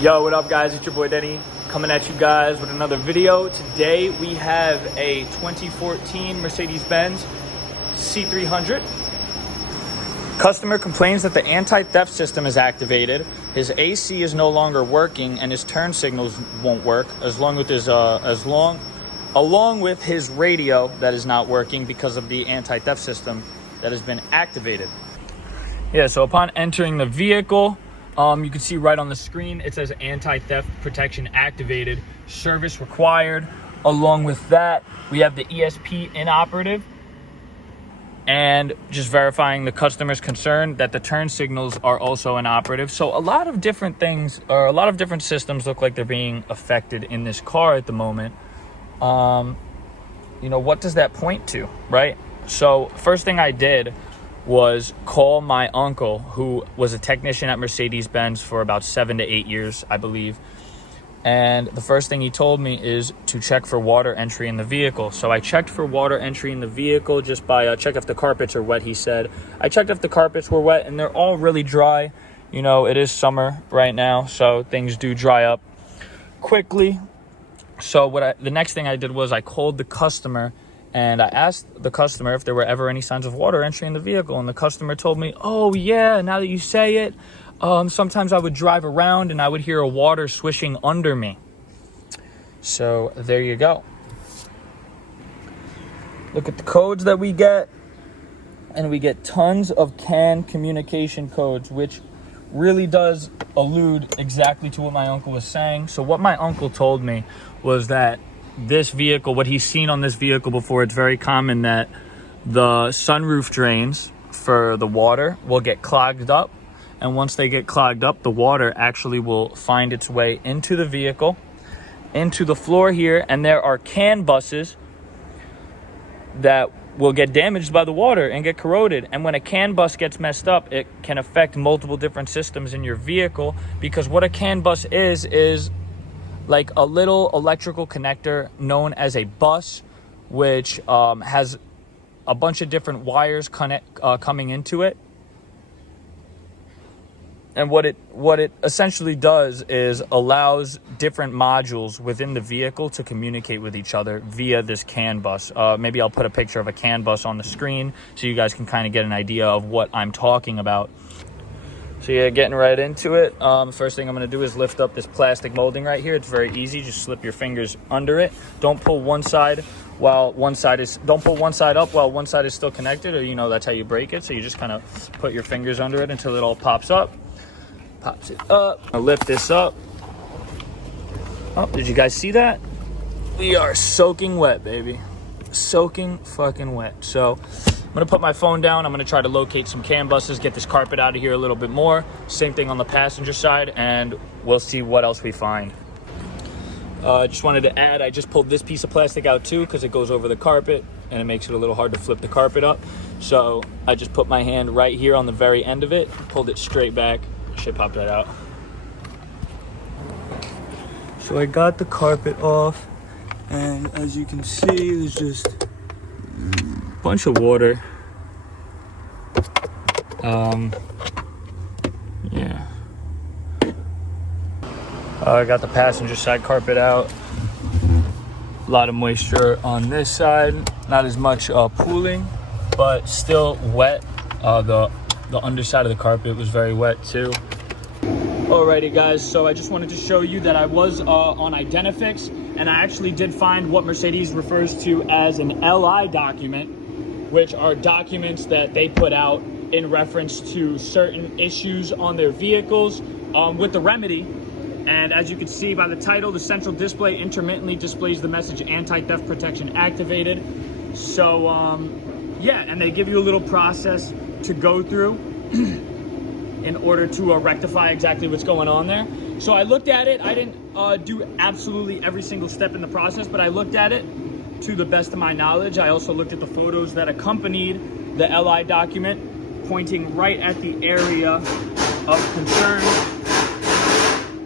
Yo, what up guys? It's your boy Denny coming at you guys with another video. Today we have a 2014 Mercedes-Benz C300. Customer complains that the anti-theft system is activated. His AC is no longer working and his turn signals won't work along with his radio that is not working because of the anti-theft system that has been activated. Yeah, so upon entering the vehicle, you can see right on the screen, it says anti-theft protection activated, service required. Along with that, we have the ESP inoperative and just verifying the customer's concern that the turn signals are also inoperative. So a lot of different things, or a lot of different systems look like they're being affected in this car at the moment. What does that point to, right? So first thing I did was call my uncle, who was a technician at Mercedes-Benz for about 7 to 8 years, I believe. And the first thing he told me is to check for water entry in the vehicle. So I checked for water entry in the vehicle just by check if the carpets are wet, he said. I checked if the carpets were wet and they're all really dry. You know, it is summer right now, so things do dry up quickly. So the next thing I did was I called the customer and I asked the customer if there were ever any signs of water entry in the vehicle. And the customer told me, oh yeah, now that you say it, sometimes I would drive around and I would hear a water swishing under me. So there you go. Look at the codes that we get. And we get tons of CAN communication codes, which really does allude exactly to what my uncle was saying. So what my uncle told me was that this vehicle, what he's seen on this vehicle before, it's very common that the sunroof drains for the water will get clogged up. And once they get clogged up, the water actually will find its way into the vehicle, into the floor here. And there are CAN buses that will get damaged by the water and get corroded. And when a CAN bus gets messed up, it can affect multiple different systems in your vehicle, because what a CAN bus is like a little electrical connector known as a bus, which has a bunch of different wires coming into it. And what it essentially does is allows different modules within the vehicle to communicate with each other via this CAN bus. Maybe I'll put a picture of a CAN bus on the screen so you guys can kind of get an idea of what I'm talking about. So yeah, getting right into it. First thing I'm going to do is lift up this plastic molding right here. It's very easy. Just slip your fingers under it. Don't pull one side up while one side is still connected, or that's how you break it. So you just kind of put your fingers under it until it all pops up. Pops it up. I'll lift this up. Oh, did you guys see that? We are soaking wet, baby. Soaking fucking wet. So I'm going to put my phone down. I'm going to try to locate some CAN buses, get this carpet out of here a little bit more. Same thing on the passenger side, and we'll see what else we find. Just wanted to add, I just pulled this piece of plastic out too because it goes over the carpet and it makes it a little hard to flip the carpet up. So I just put my hand right here on the very end of it, pulled it straight back. Should pop that out. So I got the carpet off, and as you can see, there's just a bunch of water. Yeah. I got the passenger side carpet out. A lot of moisture on this side. Not as much pooling, but still wet. The underside of the carpet was very wet too. Alrighty guys, so I just wanted to show you that I was on Identifix, and I actually did find what Mercedes refers to as an LI document, which are documents that they put out in reference to certain issues on their vehicles with the remedy. And as you can see by the title, the central display intermittently displays the message anti-theft protection activated. So yeah, and they give you a little process to go through in order to rectify exactly what's going on there. So I looked at it. I didn't do absolutely every single step in the process, but I looked at it to the best of my knowledge. I also looked at the photos that accompanied the LI document, pointing right at the area of concern.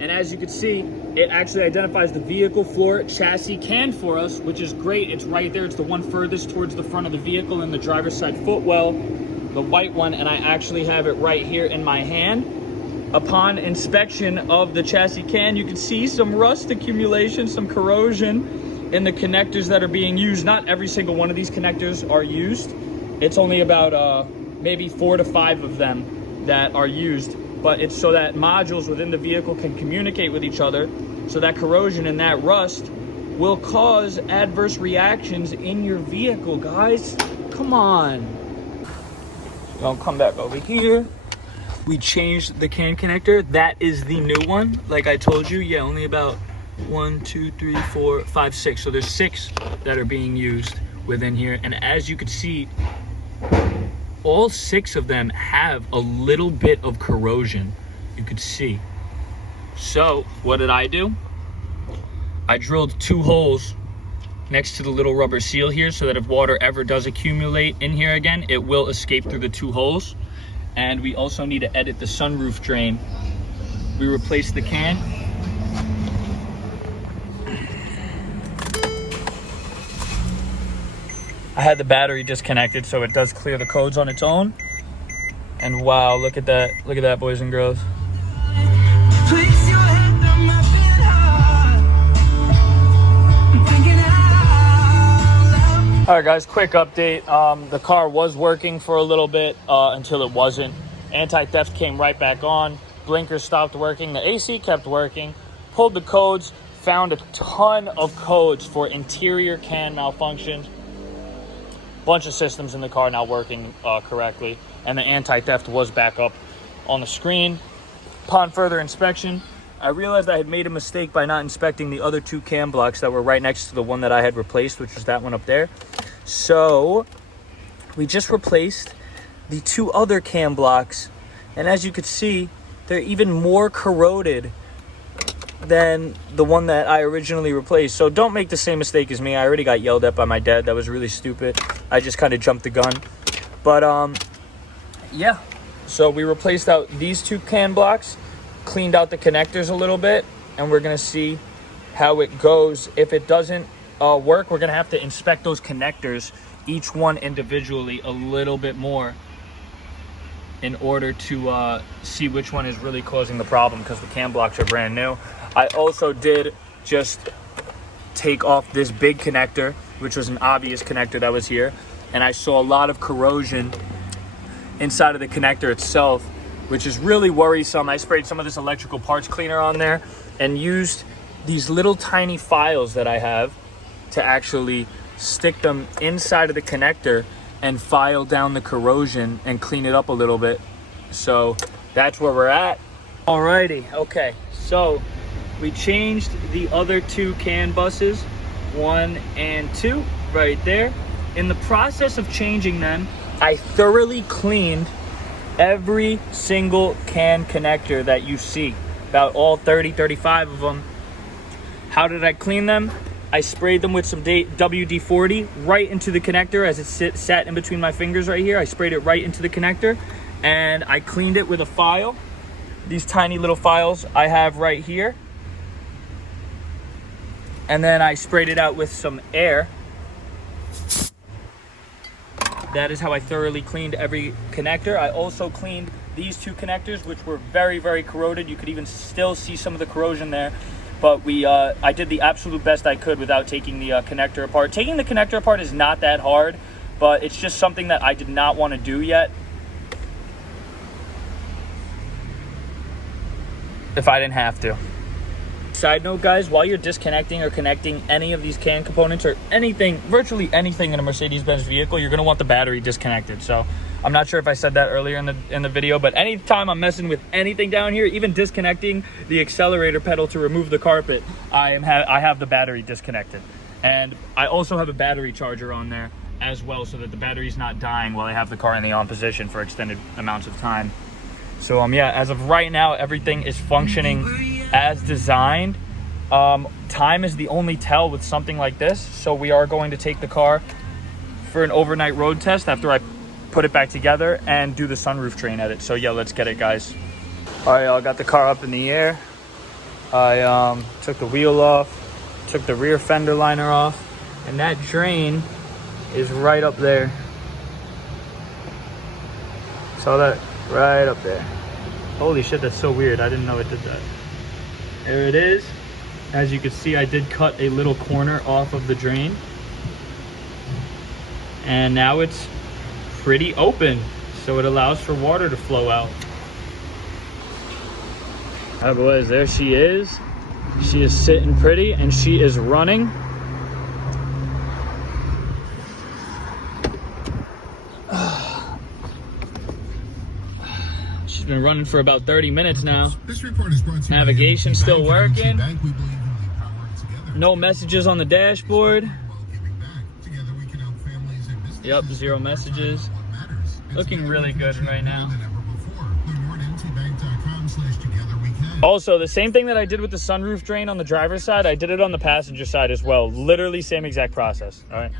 And as you can see, it actually identifies the vehicle floor chassis CAN for us, which is great. It's right there. It's the one furthest towards the front of the vehicle in the driver's side footwell, the white one, and I actually have it right here in my hand. Upon inspection of the chassis can, you can see some rust accumulation, some corrosion in the connectors that are being used. Not every single one of these connectors are used. It's only about maybe 4 to 5 of them that are used, but it's so that modules within the vehicle can communicate with each other, so that corrosion and that rust will cause adverse reactions in your vehicle, guys. Come on. I'll come back over here. We changed the can connector. That is the new one. Like I told you, yeah, only about 1, 2, 3, 4, 5, 6. So there's 6 that are being used within here. And as you can see, all 6 of them have a little bit of corrosion. You could see. So what did I do? I drilled 2 holes next to the little rubber seal here, so that if water ever does accumulate in here again, it will escape through the 2 holes. And we also need to edit the sunroof drain. We replaced the can. I had the battery disconnected, so it does clear the codes on its own. And wow, look at that. Look at that, boys and girls. All right, guys, quick update. The car was working for a little bit until it wasn't. Anti-theft came right back on. Blinkers stopped working. The AC kept working. Pulled the codes, found a ton of codes for interior can malfunctions. Bunch of systems in the car not working correctly. And the anti-theft was back up on the screen. Upon further inspection, I realized I had made a mistake by not inspecting the other 2 cam blocks that were right next to the one that I had replaced, which was that one up there. So we just replaced the 2 other cam blocks, and as you could see, they're even more corroded than the one that I originally replaced. So don't make the same mistake as me. I already got yelled at by my dad. That was really stupid. I just kind of jumped the gun. But yeah, so we replaced out these 2 can blocks, cleaned out the connectors a little bit, and we're gonna see how it goes. If it doesn't work, we're gonna have to inspect those connectors, each one individually, a little bit more in order to see which one is really causing the problem, because the cam blocks are brand new. I also did just take off this big connector, which was an obvious connector that was here, and I saw a lot of corrosion inside of the connector itself, which is really worrisome. I sprayed some of this electrical parts cleaner on there and used these little tiny files that I have to actually stick them inside of the connector and file down the corrosion and clean it up a little bit. So that's where we're at. Alrighty, okay, so we changed the other 2 can buses, 1 and 2, right there. In the process of changing them, I thoroughly cleaned every single can connector that you see, about all 30, 35 of them. How did I clean them? I sprayed them with some WD-40 right into the connector as it sat in between my fingers right here. I sprayed it right into the connector, and I cleaned it with a file. These tiny little files I have right here. And then I sprayed it out with some air. That is how I thoroughly cleaned every connector. I also cleaned these 2 connectors, which were very, very corroded. You could even still see some of the corrosion there. But I did the absolute best I could without taking the connector apart. Taking the connector apart is not that hard, but it's just something that I did not want to do yet, if I didn't have to. Side note, guys, while you're disconnecting or connecting any of these can components or anything, virtually anything in a Mercedes-Benz vehicle, you're going to want the battery disconnected. So I'm not sure if I said that earlier in the video, but anytime I'm messing with anything down here, even disconnecting the accelerator pedal to remove the carpet, I have the battery disconnected. And I also have a battery charger on there as well, so that the battery's not dying while I have the car in the on position for extended amounts of time. So yeah, as of right now, everything is functioning as designed. Time is the only tell with something like this, so we are going to take the car for an overnight road test after I put it back together and do the sunroof drain edit. So yeah, let's get it, guys. All right, I got the car up in the air. I took the wheel off, took the rear fender liner off, and that drain is right up there. Saw that? Right up there. Holy shit, that's so weird. I didn't know it did that. There it is. As you can see, I did cut a little corner off of the drain. And now it's pretty open, so it allows for water to flow out. All right, boys, there she is. She is sitting pretty and she is running. She's been running for about 30 minutes now. Navigation still working. No messages on the dashboard. Yep, 0 messages. Looking really good right now. Also, the same thing that I did with the sunroof drain on the driver's side, I did it on the passenger side as well. Literally same exact process, all right?